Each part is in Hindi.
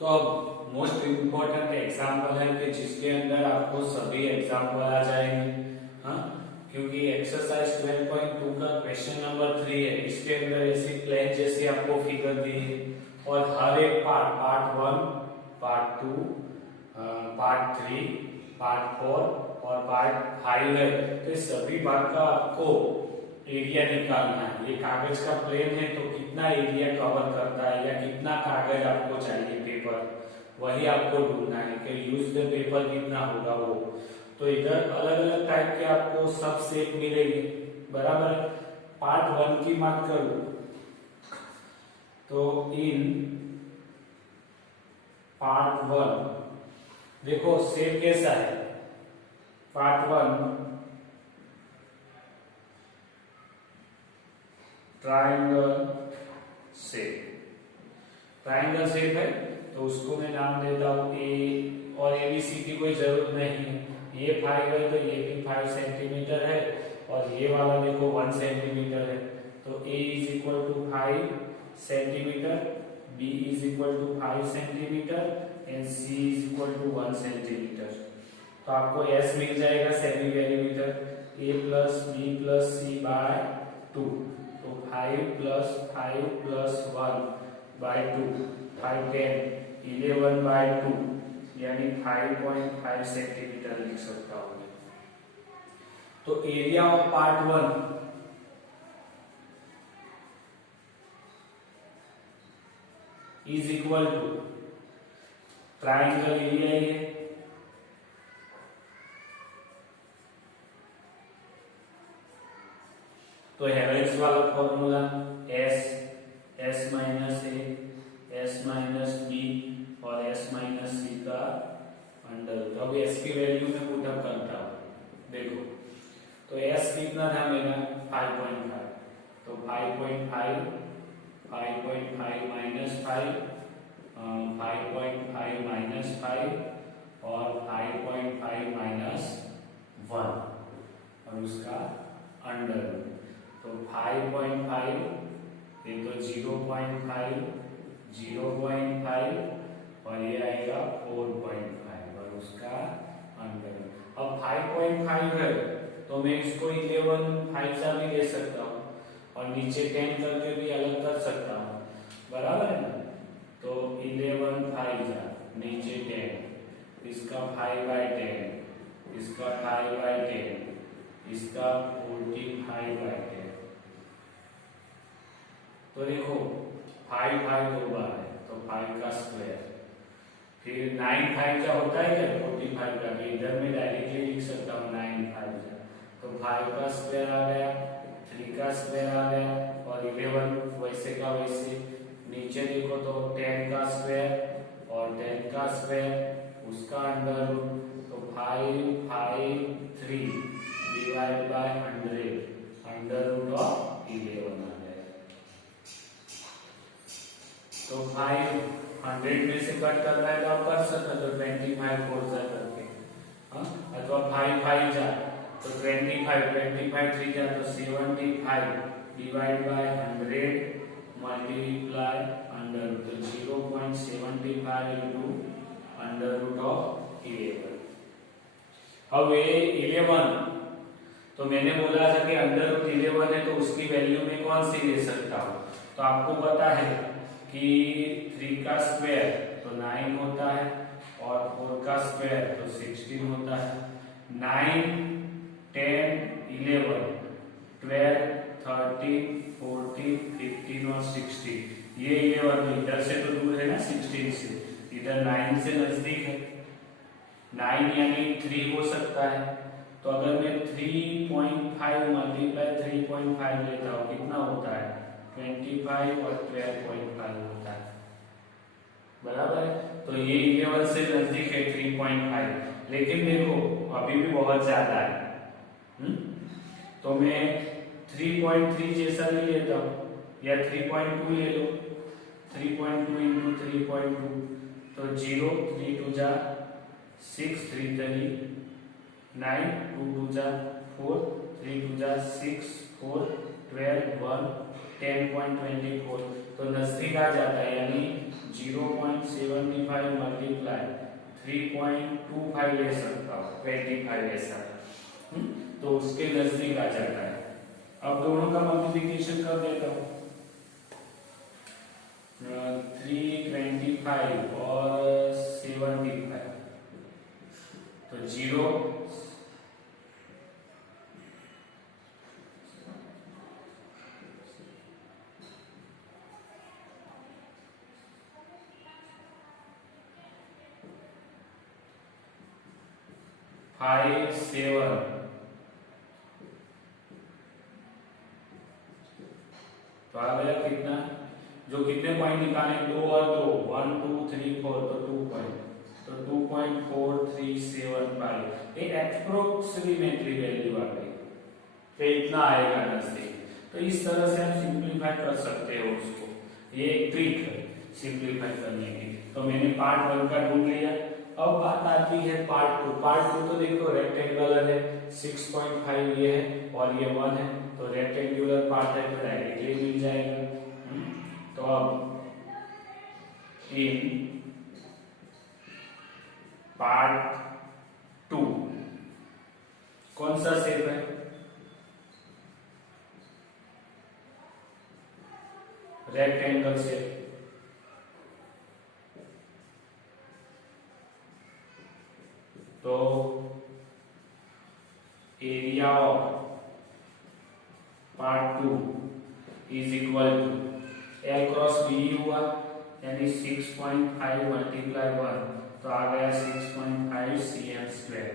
तो अब मोस्ट इम्पोर्टेंट एग्जाम्पल है कि जिसके अंदर आपको सभी एग्जाम्पल आ जाएंगे। हाँ, क्योंकि एक्सरसाइज 12.2 का क्वेश्चन नंबर 3 है, इसके अंदर ऐसी प्लेन जैसी आपको फिगर दी है और हर एक पार्ट 1, पार्ट 2, पार्ट 3, पार्ट 4 और पार्ट 5 है। तो इस सभी भाग का आपको एरिया निकालना है। ये कागज का प्लेन है तो कितना एरिया कवर करता है या कितना कागज आपको चाहिए पेपर, वही आपको ढूंढना है कि यूज द पेपर कितना होगा वो। तो इधर अलग अलग टाइप के आपको सब शेप मिलेंगे, बराबर है। पार्ट 1 की बात करूं तो इन पार्ट 1 देखो शेप कैसा है। पार्ट 1 ट्रायंगल शेप है तो उसको मैं नाम देता हूं ए, और एबीसी की कोई जरूरत नहीं है। ये 5 है तो ये भी 5 सेंटीमीटर है और ये वाला देखो 1 सेंटीमीटर है। तो a is equal to 5 centimetre, b is equal to 5 centimetre and c is equal to 1 centimetre. तो आपको एस मिल जाएगा semi perimeter, a plus b plus c by 2। तो 5 प्लस 5 प्लस 1 बाय 2, 5 10 11 बाय 2 यानी 5.5 सेंटीमीटर लिख सकता हूं। तो area of part 1 is equal to triangle area है तो हेवेल्स वाला formula S minus A, S minus B और एस माइनस सी का अंडर। अब एस की वैल्यू में पुटअप करता हूं, देखो तो एस कितना था मेरा 5.5, तो 5.5 माइनस 5, 5.5 माइनस 5 और 5.5 माइनस 1 और उसका अंडर। तो 5.5 ये तो 0.5 और ये आएगा 4.5 और उसका अंडर। अब 5.5 है तो मैं इसको 11 5 सा भी ले सकता हूँ और नीचे 10 करके भी अलग कर सकता हूँ, बराबर है ना। तो 11 5 जा नीचे 10, इसका 5/10, इसका 5/10, इसका 45/10। तो देखो 5 दो बार है तो 5 का स्क्वायर, फिर 9 5 जा होता है क्या 45 का, इधर में डायरेक्टली लिख सकता हूँ 9 5 जा। तो 5 का स्क्वायर आ गया, 3 का स्क्वायर आ गया और 11 वैसे का वैसे। नीचे देखो तो 10 का स्क्वायर और 10 का स्क्वायर उसका अंडर रूट। तो 5 5 3 divide by 100 under root of 11 आ गया। तो 500 में से कट करना है तो आप कर सकते हो, तो 25 4 जा करके, अथवा 5 5 जा तो 25 3 जा तो 75 divide by 100 multiply under root. तो 0.75 इंटू अंडर रूट ऑफ 11। अब ये 11 तो मैंने बोला था कि अंडर रूट 11 है तो उसकी वैल्यू में कौन सी ले सकता हूं। तो आपको पता है कि 3 का स्क्वायर तो 9 होता है और 4 का स्क्वायर तो 16 होता है। 9 10 11 12 13 14 15 और 16, ये 11 इधर से तो दूर है ना 16 से, इधर 9 से नजदीक है। 9 यानी 3 हो सकता है। तो अगर मैं 3.5 मल्टीप्लाई 3.5 लेता हूँ कितना होता है 25 और 12.5 होता है, बराबर है। तो ये 11 से नजदीक है 3.5, लेकिन देखो अभी भी बहुत ज्यादा है। तो मैं 3.3 जैसा ले लेता हूँ या 3.2 ले लो, 3.2 इंटू 3.2 तो 0 3 2 जा 6 3 3 9 2 2 जा 4 3 2 जा 6 4 12 1 10.24 तो नजदीक आ जाता है, यानी 0.75 मल्टीप्लाई 3.25 ले सकता हूँ, 25 ऐसा, तो उसके नजदीक आ जाता है। अब दोनों का मल्टीप्लिकेशन कर देता हूँ, 325 और 75, तो 0 5 7, तो आ गया कितना, जो कितने पॉइंट निकाले, 2 और 2, 1 2 3 4, तो 2 पॉइंट, तो 2.4375, ये अप्रोक्सीमेटली वैल्यू आ गई, तो इतना आएगा नजदीक। तो इस तरह से हम सिंप्लीफाई कर सकते हो उसको, ये एक ट्रिक है सिंप्लीफाई करने की। तो मैंने पार्ट 1 का ढूंढ लिया। अब बात आती है पार्ट 2। पार्ट 2 तो देखो रेक्टेंगुलर है, 6.5 ये है और ये 1 है, तो रेक्टेंगुलर पार्ट है तो डायरेक्टली मिल जाएगा। तो अब इन पार्ट 2 कौन सा शेप है, रेक्टेंगल शेप, तो area of part 2 is equal to L cross B हुआ, यानी 6.5 मल्टीप्लाई 1, तो आ गया 6.5 cm स्क्वायर,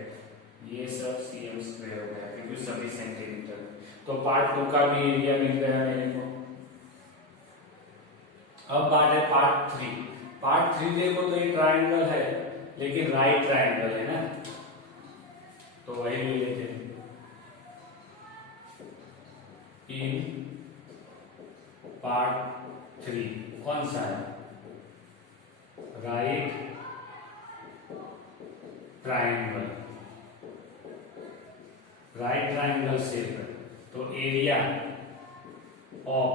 ये सब cm स्क्वायर हो गया क्योंकि सभी सेंटीमीटर। तो पार्ट 2 का भी एरिया मिल गया मेरे को। अब बात है पार्ट 3। पार्ट 3 देखो तो ये ट्राइंगल है, लेकिन राइट ट्राइंगल है ना, तो वही ले लेते हैं। इन पार्ट 3 कौन सा है, right triangle, right triangle shape है, तो area of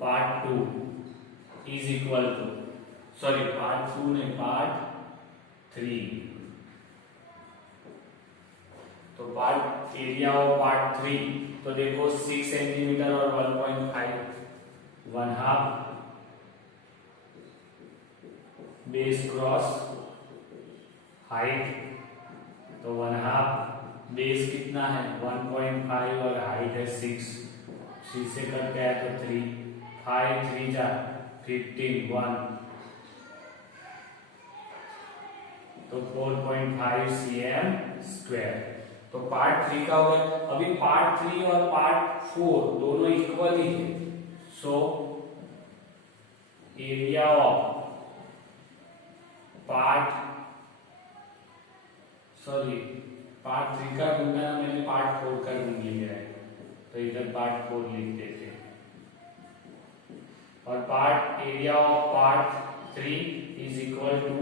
part 2 is equal to, sorry part 2 नहीं, पार्ट 3, तो पार्ट एरिया ऑफ पार्ट 3, तो देखो 6 सेंटीमीटर और 1.5, 1/2 बेस क्रॉस हाइट, तो 1/2 बेस कितना है 1.5 और हाइट है 6 से करते हैं तो 3, 5 3 जा 15, 1, तो 4.5 cm स्क्वायर। तो पार्ट 3 का होगा। अभी पार्ट 3 और पार्ट 4 दोनों इक्वल ही है, सो एरिया ऑफ पार्ट 3 का ढूंढना, मैंने पार्ट 4 का ढूंढ लिया है, तो इधर पार्ट 4 लिख देते हैं। और part area of part 3 is equal to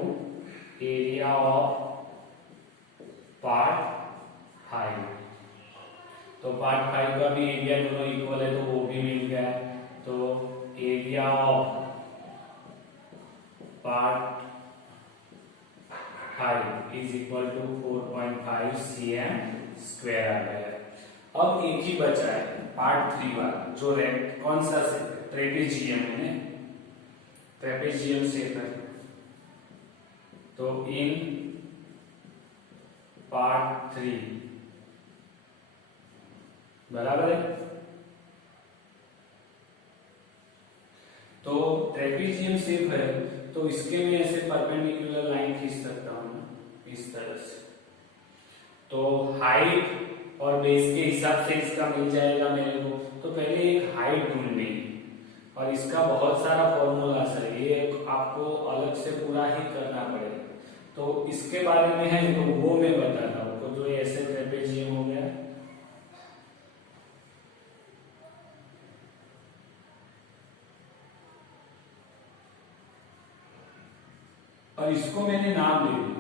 area of part 5, तो पार्ट 5 का भी एरिया दोनों इक्वल है, तो वो भी मिल गया। तो area of part 5 is equal to 4.5 cm square आ गया। अब एक ही बचा है पार्ट 3 वाला, जो कौन सा से ट्रेपेजियम है, ट्रेपेजियम शेप है, तो इन पार्ट 3 बराबर है, तो ट्रेपेजियम शेप है, तो इसके में ऐसे परपेंडिकुलर लाइन खींच सकता हूं इस तरह से, तो हाइट और बेस के हिसाब से इसका मिल जाएगा मेरे को। तो पहले एक हाइट ढूंढनी है, और इसका बहुत सारा फॉर्मूला है, ये आपको अलग से पूरा ही करना पड़ेगा। तो इसके बारे में है तो वो मैं बताता हूँ, तो जो ऐसे ट्रेपेजियम हो गया, और इसको मैंने नाम दे दिया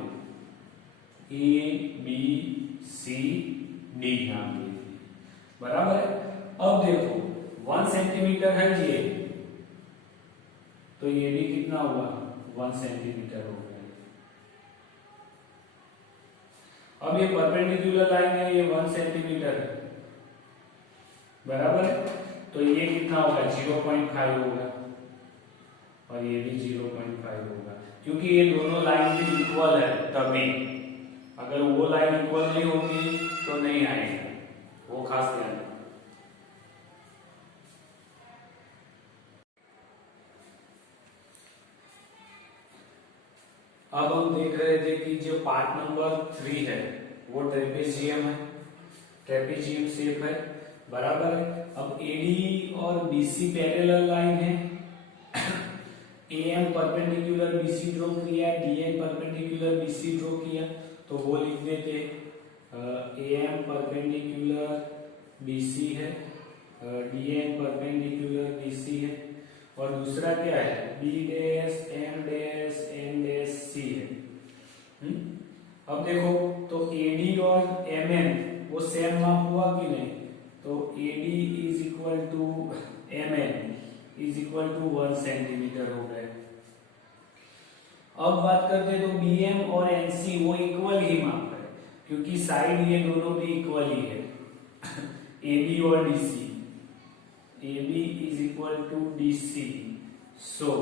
ABCD नाम दे दिया, बराबर है। अब देखो 1 सेंटीमीटर है ये, तो ये भी कितना हुआ 1 सेंटीमीटर हो गया। अब ये परपेंडिकुलर लाइन है, ये 1 सेंटीमीटर है, बराबर है। तो ये कितना होगा 0.5 होगा और ये भी 0.5 होगा, क्योंकि ये दोनों लाइन भी इक्वल है तभी। अगर वो लाइन इक्वल नहीं होगी तो नहीं आएगा, वो खास ध्यान रखना। अब हम देख रहे थे कि जो पार्ट नंबर 3 है वो ट्रेपेजियम है, ट्रेपेजियम शेप है, बराबर है। अब एडी और बीसी पैरेलल लाइन है, एएम परपेंडिकुलर बीसी ड्रॉ किया, डीएम परपेंडिकुलर बीसी ड्रॉ किया, तो वो लिख देते एएम परपेंडिकुलर बीसी है, डीएम परपेंडिकुलर बीसी है, और दूसरा क्या है B dash M dash M dash C है। अब देखो तो एडी और एमएन वो सेम माप हुआ कि नहीं, तो AD is equal to MN is equal to 1 centimetre हो गए। अब बात करते हैं तो बीएम और एनसी वो इक्वल ही माप है, क्योंकि साइड ये दोनों भी इक्वल ही है एबी और DC, AB is equal to DC, so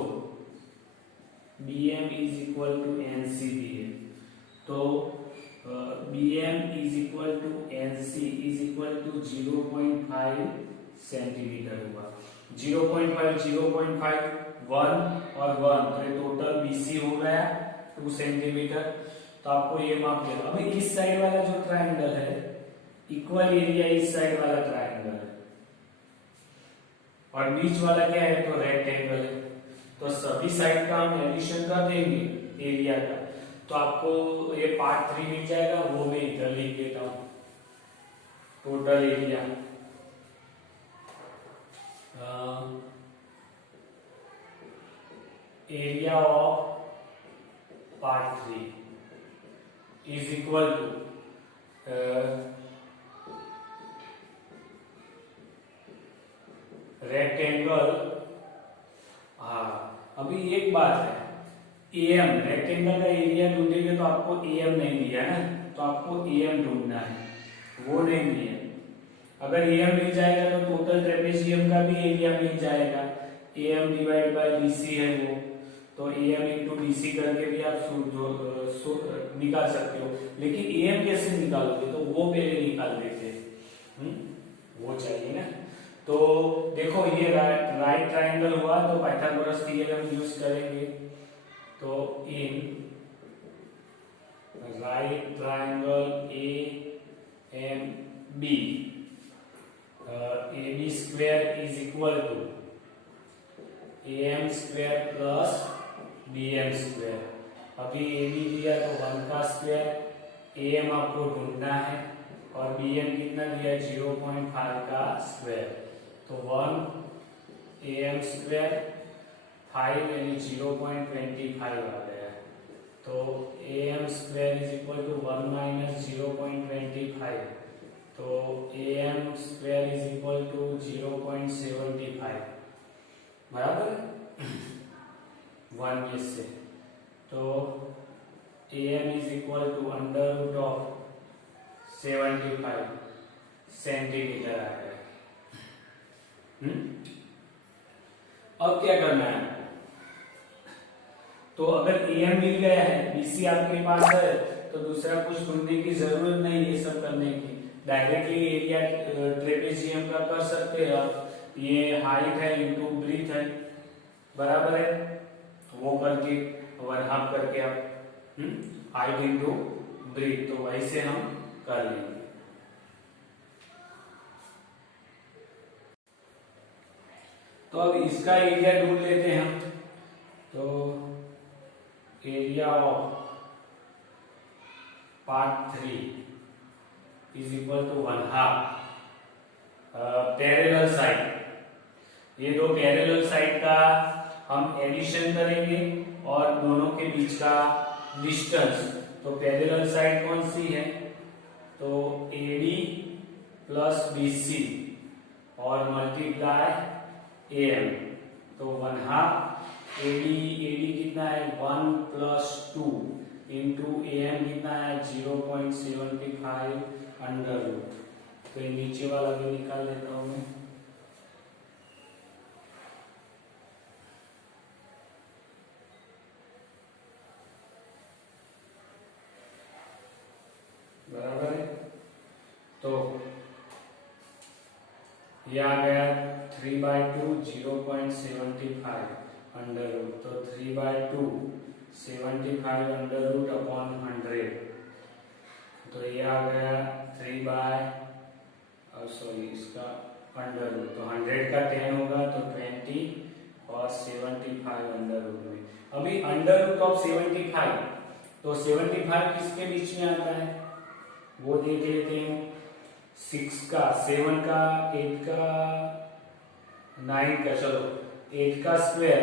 BM is equal to NC दिए, तो BM is equal to NC is equal to 0.5 centimetre हुआ। 0.5 0.5 1 और 1 तो ये टोटल BC हो गया 2 सेंटीमीटर। तो आपको ये माप लेना। अभी इस साइड वाला जो ट्राइंगल है इक्वल एरिया इस साइड वाला ट्राइंगल है और बीच वाला क्या है तो रेक्टेंगल है, तो सभी साइड का हम एडिशन कर देंगे एरिया का, तो आपको ये पार्ट 3 मिल जाएगा। वो मैं इधर लिख देता हूं total area area of part 3 is equal to rectangle. हाँ अभी एक बात है एम, रेक्टेंगल का एरिया ढूंढेंगे तो आपको एम नहीं दिया है ना, तो आपको एम ढूंढना है, वो नहीं दिया। अगर एम मिल जाएगा तो टोटल ट्रेपेजियम का भी एरिया मिल जाएगा, एम डिवाइड बाय बीसी है वो, तो एम इंटू बीसी करके भी आप निकाल सकते हो। लेकिन एम कैसे निकालोगे तो वो पहले निकाल देते हैं, वो चाहिए ना। तो देखो ये राइट ट्राइंगल हुआ तो पाइथागोरस थ्योरम यूज करेंगे, तो in right triangle A M B A B square is equal to A M square plus B M square. अभी ए बी दिया तो 1 का स्क्वायर, ए एम आपको ढूंढना है और बी एम कितना दिया 0.5 का स्क्वायर, तो 1 am स्क्वायर 5 यानी 0.25 आ गया, तो am square is equal to 1 minus 0.25, तो am square is equal to 0.75 बराबर 1 में से, तो am is equal to under root of 75 centimetre आ गया। अब क्या करना है, तो अगर एम मिल गया है बीसी आपके पास है तो दूसरा कुछ ढूंढने की जरूरत नहीं है सब करने की, डायरेक्टली एरिया ट्रेपेजियम का कर सकते हैं आप। ये हाइट है इंटू ब्रीथ है, बराबर है, वो करके 1/2 करके आप हाइट इंटू ब्रीथ, तो वैसे हम कर लेंगे। तो अब इसका एरिया ढूंढ लेते हैं हम, तो area of part 3 is equal to 1/2 parallel side. ये दो पैरेलल साइड का हम एडिशन करेंगे और दोनों के बीच का डिस्टेंस, तो पैरेलल साइड कौन सी है, तो एडी प्लस बीसी और मल्टीप्लाई एम, तो 1/2 एडी कितना है 1 + 2 इंटू AM कितना है 0.75 अंडर रूट। तो ये नीचे वाला भी निकाल लेता हूं मैं। बराबर है। तो ये आ गया 3/2 0.75 अंडर रूट। तो 3/2 75 अंडर रूट अपॉन 100। तो ये आ गया 3/, इसका अंडर रूट। तो 100 का 10 होगा तो 20 और 75 अंडर रूट में। अभी अंडर रूट ऑफ 75, तो 75 किसके बीच में आता है वो देख लेते हैं। 6 का, 7 का, 8 का, 9 का, चलो 8 का स्क्वायर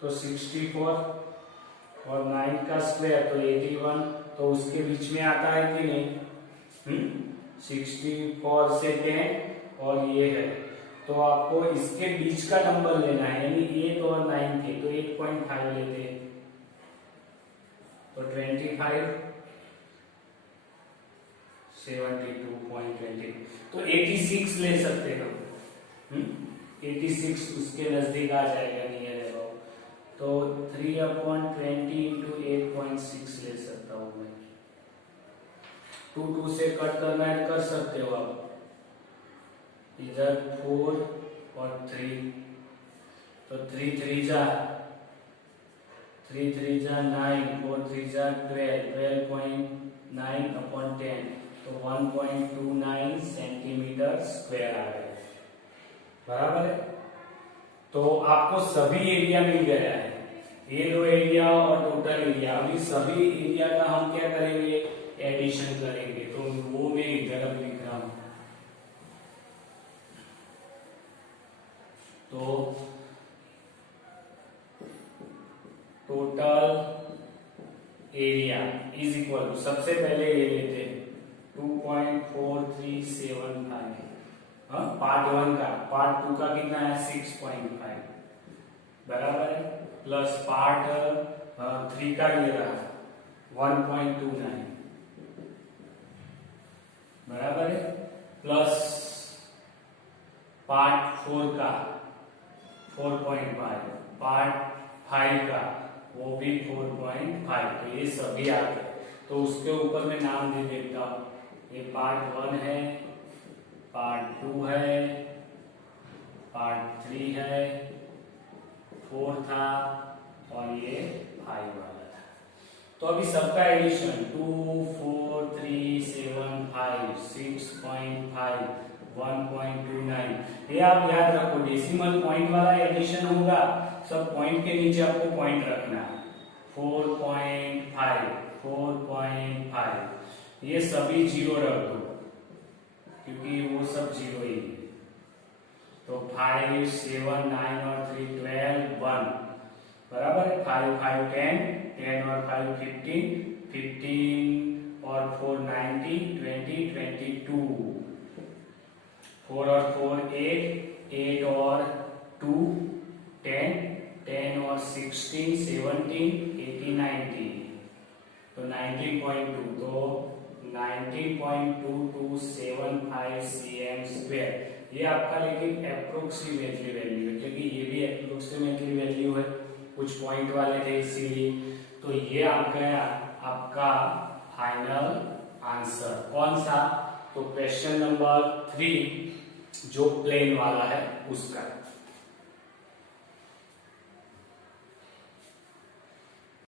तो 64 और 9 का स्क्वायर तो 81। तो उसके बीच में आता है कि नहीं? 64 से 10 और ये है। तो आपको इसके बीच का नंबर लेना है, यानी 8 और 9 के। तो 8.5 लेते हैं। तो 25 72.20। तो 86 ले सकते हैं हम। 86 उसके नजदीक आ जाएगा, नियर अबाउट। तो 3/20 इंटू 8.6 ले सकता हूं मैं। 2 से कट करना है कर सकते हो आप, इधर 4 और 3। तो 3 3 जा 9, 4 3 जा 12, 12.9/10। तो 1.29 सेंटीमीटर स्क्वायर आ गया। बराबर है। तो आपको सभी एरिया मिल गया है, ये दो एरिया और टोटल एरिया। अभी सभी एरिया का हम क्या करेंगे? एडिशन करेंगे। तो वो मैं इधर लिख रहा हूं। तो total area is equal to, सबसे पहले ये लेते हैं 2.4375। पार्ट 1 का, पार्ट 2 का कितना है 6.5 बराबर है, प्लस पार्ट 3 का ये रहा 1.29 बराबर है, प्लस पार्ट 4 का 4.5, पार्ट 5 का वो भी 4.5। तो ये सभी आ गए। तो उसके ऊपर मैं नाम दे देता हूं। ये पार्ट 1 है, पार्ट 2 है, पार्ट 3 है, 4 था और ये 5 वाला था। तो अभी सबका एडिशन 2 4 3 7 5 6.5 1.29। ये आप याद रखो, डेसिमल पॉइंट वाला एडिशन होगा, सब पॉइंट के नीचे आपको पॉइंट रखना है। 4.5 4.5 ये सभी जीरो रख दो क्योंकि वो सब जीरो ही है। तो 5 7 9 और 3 12 1 बराबर है। 5 5 10 10 और 5 15 15 और 4 90 20 22 4 और 4 8 8 और 2 10 10 और 16 17 18 19। तो 19.2, तो 19.2275 cm स्क्वायर। ये आपका लेकिन अप्रोक्सीमेटली वैल्यू है, क्योंकि ये भी अप्रोक्सीमेटली वैल्यू है, कुछ पॉइंट वाले थे इसीलिए। तो ये आ गया आपका फाइनल आंसर। कौन सा? तो क्वेश्चन नंबर 3 जो प्लेन वाला है उसका।